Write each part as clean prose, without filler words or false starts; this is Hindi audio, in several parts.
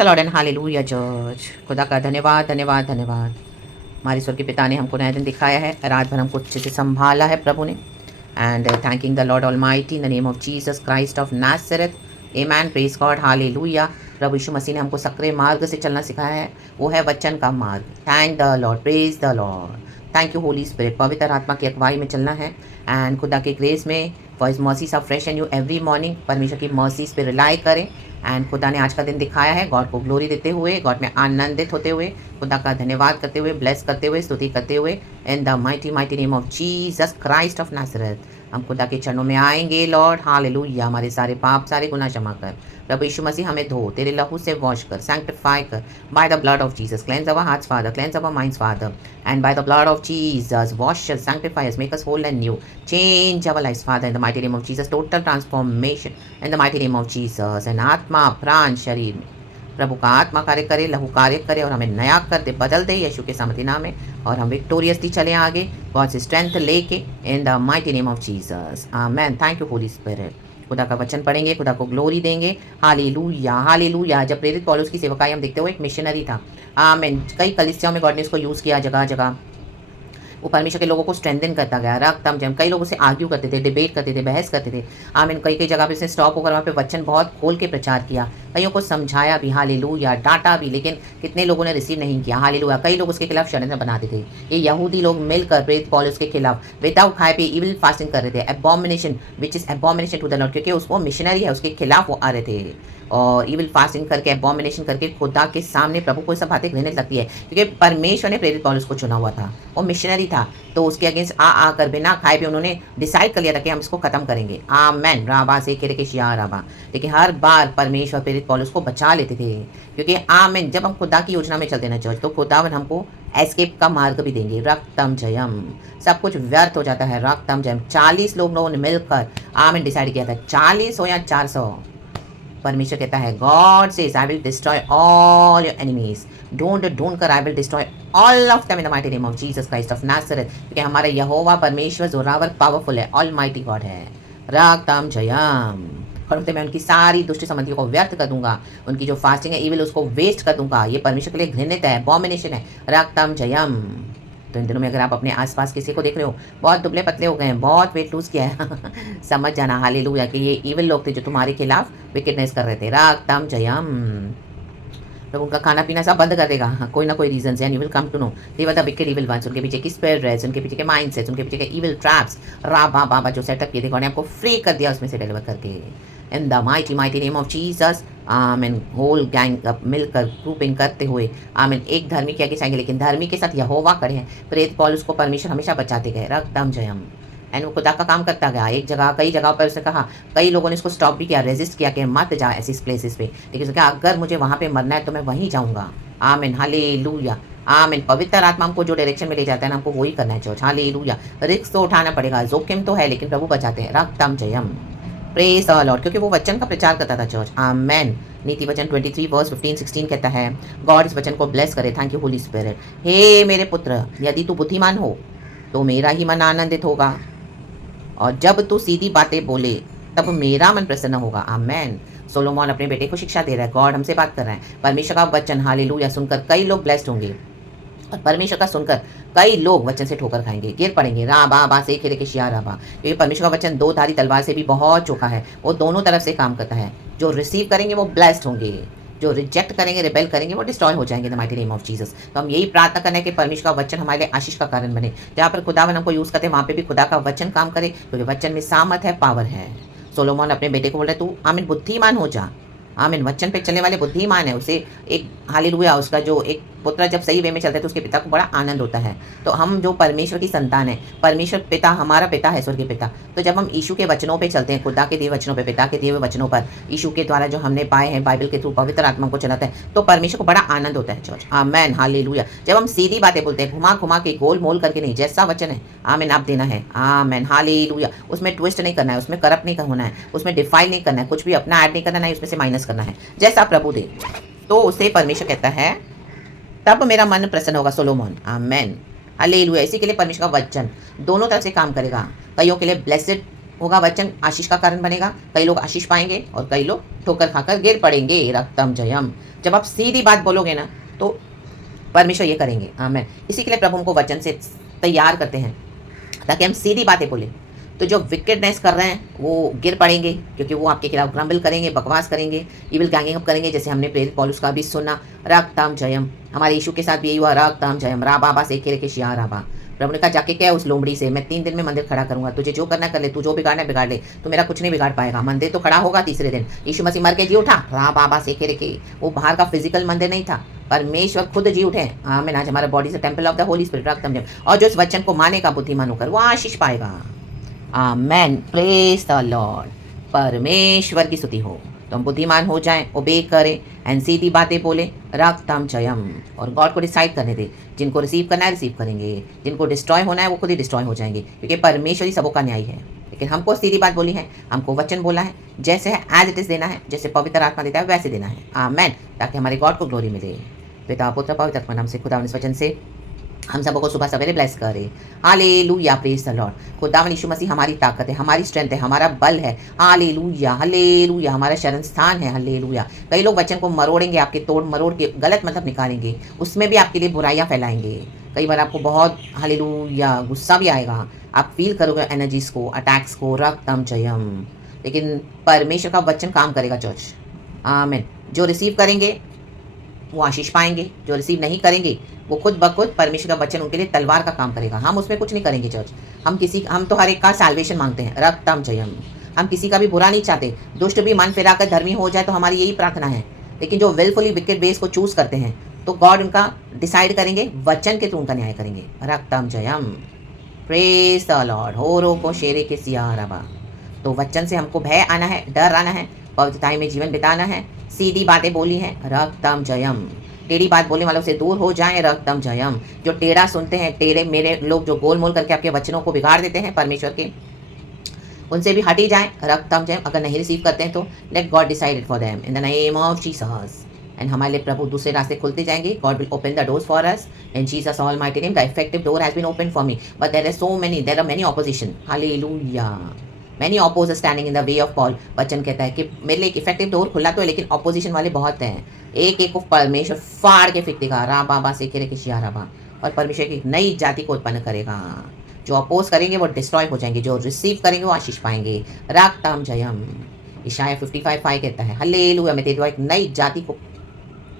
Lord and hallelujah church. खुदा का धन्यवाद धन्यवाद धन्यवाद। हमारे स्वर्ग के पिता ने हमको नया दिन दिखाया है, रात भर हमको अच्छे से संभाला है प्रभु ने। And thanking the Lord Almighty in the name of Jesus Christ of Nazareth. Amen, praise God, hallelujah. प्रभु यीशु मसीह ने हमको सक्रिय मार्ग से चलना सिखाया है, वो है वचन का मार्ग। Thank the Lord, praise the Lord. Thank you Holy spirit. पवित्र आत्मा की अगुवाई में चलना है एंड खुदा के ग्रेस में। For his mercies are fresh and new every morning. परमेश्वर की मर्सीज पे रिलाई करें एंड खुदा ने आज का दिन दिखाया है, गॉड को ग्लोरी देते हुए, गॉड में आनंदित होते हुए, खुदा का धन्यवाद करते हुए, ब्लेस करते हुए, स्तुति करते हुए, in the mighty mighty name of Jesus Christ of Nazareth. हम खुदा के चरणों में आएंगे लॉर्ड, हालेलुया। हमारे सारे पाप, सारे गुनाह क्षमा कर। प्रभु यीशु मसीह हमें धो, तेरे लहू से वॉश कर, सैंक्टिफाई कर by the blood of Jesus. Cleanse our hearts Father, cleanse our minds Father, and by the blood of Jesus wash us, sanctify us, make us whole and new, change our lifes Father in the mighty name of Jesus. Total transformation in the mighty name of Jesus. And आत्मा, प्राण, शरीर में प्रभु का आत्मा कार्य करे, लहू कार्य करे और हमें नया कर दे, बदल दे यीशु के सामर्थ्य नाम में, और हम विक्टोरियसली चले आगे गॉड से स्ट्रेंथ लेके इन the mighty name of Jesus. Amen. Thank you Holy spirit. खुदा का वचन पढ़ेंगे, खुदा को ग्लोरी देंगे। Hallelujah hallelujah. जब प्रेरित पौलुस की सेवकाई हम देखते हुए, एक मिशनरी था। आमेन। कई कलीसियाओं में गॉड ने इसको यूज़ किया, जगह जगह वो परमेश्वर के लोगों को स्ट्रेंथन करता गया, रखतम जम। कई लोगों से आर्ग्यू करते थे, डिबेट करते थे, बहस करते थे। आमीन। कई कई जगह पे इसने स्टॉप होकर वहाँ पे वचन बहुत खोल के प्रचार किया, कईयों को समझाया भी, हालेलुया, डांटा भी, लेकिन कितने लोगों ने रिसीव नहीं किया, हालेलुया। कई लोग उसके खिलाफ षड्यंत्र बनाते थे। ये यहूदी लोग मिलकर प्रेरित पौलुस के खिलाफ विदाउट खाए पे इविल फास्टिंग कर रहे थे, abomination which is abomination to the Lord, क्योंकि उसको मिशनरी है, उसके खिलाफ वो आ रहे थे। और इविल फास्टिंग करके, एबॉमिनेशन करके खुदा के सामने प्रभु को सब बातें घृणित लगती है, क्योंकि परमेश्वर ने प्रेरित पौलुस को चुना हुआ था, वो मिशनरी था। तो उसके अगेंस्ट आ कर बिना खाए पे उन्होंने डिसाइड कर लिया था कि हम इसको खत्म करेंगे। आमेन। राबा से केरे के शिया राबा। लेकिन हर बार परमेश्वर प्रेरित पौलुस को बचा लेते थे, क्योंकि आमेन, जब हम खुदा की योजना में चलते ना चर्च, तो खुदावन हमको एस्केप का मार्ग भी देंगे। रक्तम जयम। सब कुछ व्यर्थ हो जाता है, रक्तम जयम। 40 लोगों ने मिलकर आमेन डिसाइड किया था, 40 हो या 400। परमेश्वर कहता है, God says I will destroy all your enemies. ढूंढ कर I will destroy all of them in the mighty name of Jesus Christ of Nazareth. क्योंकि हमारा यहोवा परमेश्वर जोरावर पावरफुल है, ऑल माइटी गॉड है। रागताम जयम। और मैं उनकी सारी दुष्ट संबंधियों को व्यर्थ कर दूंगा, उनकी जो फास्टिंग है इविल उसको वेस्ट कर दूंगा। ये परमेश्वर के लिए घृणित है, एबॉमिनेशन है। रागताम जयम। तो इन दिनों में अगर आप अपने आसपास किसी को देख रहे हो, बहुत दुबले पतले हो गए हैं, बहुत वेट लूज किया है समझ जाना हालेलुया कि ये इविल लोग थे जो तुम्हारे खिलाफ विकेटनेस कर रहे थे। रागतम जयम। तो उनका खाना पीना सब बंद कर देगा, हाँ, कोई ना कोई रीजन से, and you will come to know they were the wicked evil ones. उनके पीछे की स्पिरिट्स, उनके पीछे के माइंडसेट्स, उनके पीछे के इविल ट्रैप्स, राबा बाबा जो सेटअप किए थे, गॉड ने आपको फ्री कर दिया उसमें से डिलीवर करके। इन the mighty mighty name of Jesus. आमीन। होल गैंग मिलकर ग्रुपिंग करते हुए आमीन एक धर्मी के आगे जाएंगे, लेकिन धर्मी के साथ यहोवा खड़े हैं। प्रेरित पौलुस को परमेश्वर हमेशा बचाते गए। रक्तम जयम। एंड वो खुदा का काम करता गया। एक जगह, कई जगह पर उसने कहा, कई लोगों ने इसको स्टॉप भी किया, रेजिस्ट किया कि मत जा ऐसी प्लेसेस पे, लेकिन उसने कहा अगर मुझे वहाँ पे मरना है तो मैं वहीं जाऊँगा। आमीन हालेलुया। आमीन। पवित्र आत्मा हमको जो डायरेक्शन में ले जाता है ना, हमको वही करना है चर्च। हालेलुया। रिस्क तो उठाना पड़ेगा, जोखिम तो है, लेकिन प्रभु बचाते हैं। रक्तम जयम। Praise the Lord. क्योंकि वो वचन का प्रचार करता था चर्च। आमेन। नीति वचन 23 वर्स 15-16 कहता है, गॉड इस वचन को ब्लेस करे। Thank you Holy Spirit. हे मेरे पुत्र, यदि तू बुद्धिमान हो तो मेरा ही मन आनंदित होगा, और जब तू सीधी बातें बोले तब मेरा मन प्रसन्न होगा। आमेन। सोलोमोन अपने बेटे को शिक्षा दे रहा है, गॉड हमसे बात कर रहा है। परमेश्वर का वचन हालेलुया सुनकर कई लोग ब्लेस्ड होंगे, और परमेश्वर का सुनकर कई लोग वचन से ठोकर खाएंगे, गिर पड़ेंगे। राबा बा से खेले के शिया राबा। क्योंकि परमेश्वर का वचन दो धारी तलवार से भी बहुत चोखा है, वो दोनों तरफ से काम करता है। जो रिसीव करेंगे वो ब्लेस्ड होंगे, जो रिजेक्ट करेंगे, रिबेल करेंगे, वो डिस्ट्रॉय हो जाएंगे the mighty name of Jesus. तो हम यही प्रार्थना करना है कि परमेश्वर का वचन हमारे लिए आशीष का कारण बने। जहाँ पर खुदावन हमको यूज़ करते हैं, वहाँ पे भी खुदा का वचन काम करे, क्योंकि वचन में सामर्थ है, पावर है। सोलोमोन अपने बेटे को बोल रहे, तू आमीन बुद्धिमान हो जा। आमीन। वचन पे चलने वाले बुद्धिमान है। उसे एक हालेलुया, उसका जो एक पुत्र जब सही वे में चलता है तो उसके पिता को बड़ा आनंद होता है। तो हम जो परमेश्वर की संतान है, परमेश्वर पिता हमारा पिता है, स्वर्गीय पिता। तो जब हम यीशु के वचनों पे चलते हैं, खुदा के दिए वचनों पे, पिता के दिए हुए वचनों पर, यीशु के द्वारा जो हमने पाए हैं, बाइबल के थ्रू पवित्र आत्मा को चलाते हैं, तो परमेश्वर को बड़ा आनंद होता है चर्च। Amen hallelujah. जब हम सीधी बातें बोलते हैं, घुमा घुमा के, गोल मोल करके नहीं, जैसा वचन है आमीन आप देना है। Amen hallelujah. उसमें ट्विस्ट नहीं करना है, उसमें करप्ट नहीं होना है, उसमें डिफाइन नहीं करना है, कुछ भी अपना ऐड नहीं करना है, उसमें से माइनस करना है, जैसा प्रभु दे। तो उसे परमेश्वर कहता है तब मेरा मन प्रसन्न होगा। सोलोमोन। Amen hallelujah. इसी के लिए परमेश्वर का वचन दोनों तरफ से काम करेगा। कईयों के लिए ब्लेसेड होगा वचन आशीष का कारण बनेगा। कई लोग आशीष पाएंगे और कई लोग ठोकर खाकर गिर पड़ेंगे। रक्तम जयम। जब आप सीधी बात बोलोगे ना तो परमेश्वर ये करेंगे। आमेन। इसी के लिए प्रभु हमको वचन से तैयार करते हैं ताकि हम सीधी बातें बोलें। तो जो विकेटनेस कर रहे हैं वो गिर पड़ेंगे, क्योंकि वो आपके खिलाफ ग्रम्बल करेंगे, बकवास करेंगे, इविल गैंगिंग अप करेंगे। जैसे हमने प्रेरित पौलुस का भी सुना, रक्तम जयम। हमारे यीशु के साथ भी यही हुआ, रक्तम जयम। रा बाबा से के शिया राबा। प्रभु ने कहा जाके क्या उस लोमड़ी से, मैं 3 दिन में मंदिर खड़ा करूंगा, तुझे जो करना कर ले, तू जो बिगाड़ना बिगाड़ ले, तू मेरा कुछ नहीं बिगाड़ पाएगा। मंदिर तो खड़ा होगा तीसरे दिन। यीशु मसीह मर के जी उठा, रा बाबा से के। वो बाहर का फिजिकल मंदिर नहीं था, परमेश्वर खुद जी उठे। आमीन। आज हमारा बॉडी से temple of the Holy Spirit, रक्तम जयम। और जो इस वचन को मानेगा बुद्धिमान होकर वो आशीष पाएगा। आमेन। Praise the Lord. परमेश्वर की स्तुति हो। तो हम बुद्धिमान हो जाएं, ओबे करें एंड सीधी बातें बोलें, रक्तम जयम। और गॉड को डिसाइड करने दे, जिनको रिसीव करना है रिसीव करेंगे, जिनको डिस्ट्रॉय होना है वो खुद ही डिस्ट्रॉय हो जाएंगे, क्योंकि परमेश्वर ही सबों का न्याय है। लेकिन हमको सीधी बात बोली है, हमको वचन बोला है, जैसे है एज इट इज देना है, जैसे पवित्र आत्मा देता है वैसे देना है। आमेन। ताकि हमारे गॉड को ग्लोरी मिले। पिता पुत्र पवित्र आत्मा नाम से खुदा इस वचन से हम सबको सुबह सवेरे ब्लेस करे। हालेलुया। Praise the Lord. खुदावन यीशु मसीह हमारी ताकत है, हमारी स्ट्रेंथ है, हमारा बल है। Hallelujah hallelujah. हमारा शरण स्थान है। हल्लेलुया। कई लोग वचन को मरोड़ेंगे, आपके तोड़ मरोड़ के गलत मतलब निकालेंगे, उसमें भी आपके लिए बुराइयां फैलाएंगे। कई बार आपको बहुत हालेलुया गुस्सा भी आएगा, आप फील करोगे एनर्जीज को, अटैक्स को, रक्तम जयम। लेकिन परमेश्वर का वचन काम करेगा चर्च। आमीन। जो रिसीव करेंगे वो आशीष पाएंगे, जो रिसीव नहीं करेंगे वो खुद ब खुद परमेश्वर का वचन उनके लिए तलवार का काम करेगा। हम उसमें कुछ नहीं करेंगे चर्च। हम तो हर एक का सैल्वेशन मांगते हैं, रक्तम जयम। हम किसी का भी बुरा नहीं चाहते। दुष्ट भी मन फिराकर धर्मी हो जाए तो हमारी यही प्रार्थना है। लेकिन जो विलफुली विकेट बेस को चूज करते हैं तो गॉड उनका डिसाइड करेंगे, वचन के थ्रू उनका न्याय करेंगे। रक्तम जयम। Praise the Lord. हो रो को शेरे के सिया रबा। तो वचन से हमको भय आना है, डर आना है, पवित्रता में जीवन बिताना है, सीधी बातें बोली हैं, रक्तम जयम। टेढ़ी बात बोलने वालों से दूर हो जाएं, रक्तम जयम। जो टेढ़ा सुनते हैं, टेढ़े मेरे लोग जो गोल मोल करके आपके वचनों को बिगाड़ देते हैं परमेश्वर के, उनसे भी हटी जाएं, रक्तम जयम। अगर नहीं रिसीव करते हैं तो let God decide it for them in the name of Jesus. And हमारे लिए प्रभु दूसरे रास्ते खुलते जाएंगे। God will open the doors for us in Jesus almighty name. The effective door has been open for me but there are many opposition. Hallelujah. Many oppose standing in the way of Paul. वचन कहता है कि मेरे लिए एक इफेक्टिव डोर खुला तो है, लेकिन ऑपोजिशन वाले बहुत हैं। एक एक को परमेश्वर फाड़ के फेंक देगा, रा बाबा से के शिया राबा। और परमेश्वर की नई जाति को उत्पन्न करेगा। जो अपोज करेंगे वो डिस्ट्रॉय हो जाएंगे, जो रिसीव करेंगे वो आशीष पाएंगे। रक्तम जयम। इशाया 55:5 कहता है, हालेलुया। मैं तेरे द्वारा एक नई जाति को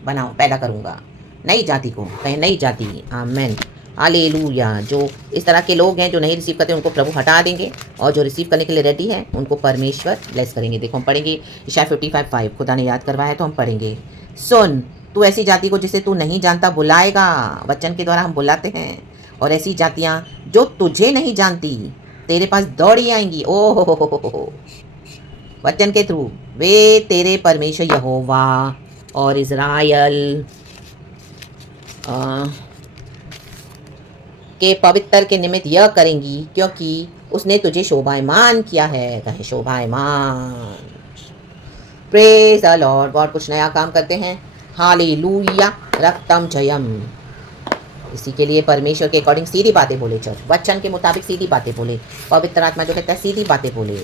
बनाऊं, पैदा करूंगा, नई जाति को, कहीं नई जाति। आमेन। हालेलुया। जो इस तरह के लोग हैं जो नहीं रिसीव करते उनको प्रभु हटा देंगे, और जो रिसीव करने के लिए रेडी हैं उनको परमेश्वर ब्लेस करेंगे। देखो हम पढ़ेंगे इशाया 55:5, खुदा ने याद करवाया तो हम पढ़ेंगे। सुन, तू ऐसी जाति को जिसे तू नहीं जानता बुलाएगा। वचन के द्वारा हम बुलाते हैं, और ऐसी जातियां जो तुझे नहीं जानती तेरे पास दौड़ी आएंगी। ओ हो। वचन के थ्रू वे तेरे परमेश्वर यहोवा और इज़राइल के पवित्र के निमित्त यह करेंगी, क्योंकि उसने तुझे शोभायमान किया है। कहे शोभायमान। Praise the Lord. गॉड कुछ नया काम करते हैं। हालेलुया। रक्तम जयम। इसी के लिए परमेश्वर के अकॉर्डिंग सीधी बातें बोले चर्च। वचन के मुताबिक सीधी बातें बोले। पवित्र आत्मा जो कहता है सीधी बातें बोले।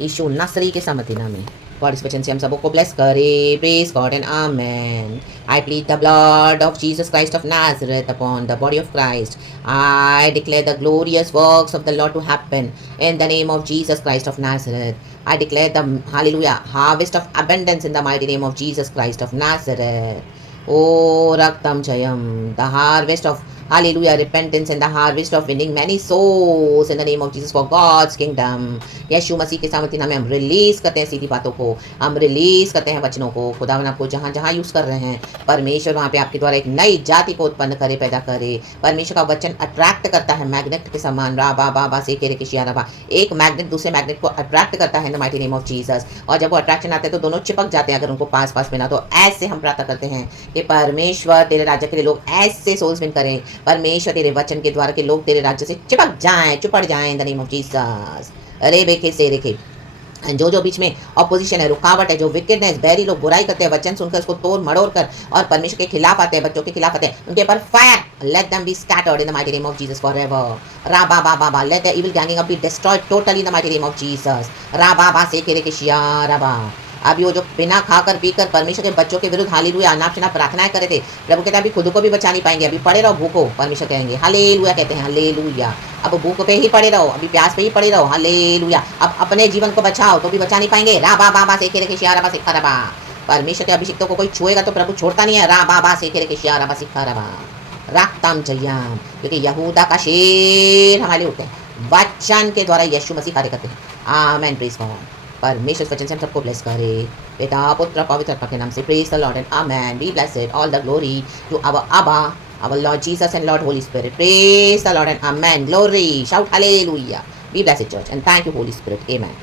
यीशु नासरी के सामर्थ्य नाम में गॉड इस वचन से हम सबों को ब्लेस करे। Praise God and amen. I plead the blood of Jesus Christ of Nazareth upon the body of Christ. I declare the glorious works of the Lord to happen in the name of Jesus Christ of Nazareth. I declare the hallelujah harvest of abundance in the mighty name of Jesus Christ of Nazareth. Oh, Raktam Jayam, the harvest of hallelujah repentance and the harvest of winning many souls in the name of Jesus for God's kingdom. यीशु मसीह के सामर्थ्य नाम में हम रिलीज करते हैं सीधी बातों को, हम रिलीज करते हैं वचनों को। खुदावन आपको जहाँ जहाँ यूज कर रहे हैं, परमेश्वर वहाँ पे आपके द्वारा एक नई जाति को उत्पन्न करे, पैदा करे। परमेश्वर का वचन अट्रैक्ट करता है मैग्नेट के समान। रा बा बा से केरे के शिया रबा। एक मैग्नेट दूसरे मैग्नेट को अट्रैक्ट करता है इन the mighty name of Jesus. और जब वो अट्रैक्शन आते हैं तो दोनों चिपक जाते हैं अगर उनको पास पास में ना। तो ऐसे हम प्रार्थना करते हैं कि परमेश्वर तेरे राज्य के लिए लोग ऐसे सोल्स विन करें। परमेश्वर तेरे वचन के द्वारा के लोग तेरे राज्य से चिपक जाएं, चुपड़ जाएं इन द नेम ऑफ जीसस। अरे बेखे से रेखे एंड जो बीच में ऑपोजिशन है, रुकावट है, जो विकेटनेस, बैरी लोग बुराई करते हैं, वचन सुनकर उसको तोड़ मड़ोड़ कर और परमेश्वर के खिलाफ आते हैं, बच्चों के खिलाफ आते हैं, उनके ऊपर fire, let them be scattered in the mighty name of Jesus forever. रा बा बा बा बा, let the evil ganging up be destroyed totally in the mighty name of Jesus. रा बा बा से केरे के शिया रा बा। अभी वो जो बिना खाकर पीकर परमेश्वर के बच्चों के विरुद्ध हालेलुया अनाप शनाप प्रार्थनाएं करे थे, प्रभु कहते हैं अभी खुद को भी बचा नहीं पाएंगे, अभी पड़े रहो भूखो, परमेश्वर कहेंगे हालेलुया, कहते हैं हालेलुया। अब भूख पे ही पड़े रहो, अभी प्यास पे ही पड़े रहो, हालेलुया। अब अपने जीवन को बचाओ तो भी बचा नहीं पाएंगे। रा बा बा बा से केरे के शिया रा बा सिखा रा बा। परमेश्वर के अभिषिक्तों को कोई छुएगा तो प्रभु छोड़ता नहीं है। रा बा बा से केरे के शिया रा बा सिखा रा बा। राखताम जयम, क्योंकि यहूदा का शेर हमारे होते हैं, वचन के द्वारा यीशु मसीह कार्य करते हैं। आमेन, प्रेज गॉड। परमेश्वर वचन से हम सबको ब्लेस करे, पिता पुत्र पवित्र आत्मा के नाम से। Praise the Lord and amen. Be blessed, all the glory to our Abba, our Lord Jesus and Lord Holy Spirit. Praise the Lord and amen. Glory. Shout hallelujah. Be blessed, church. And thank you, Holy Spirit. Amen.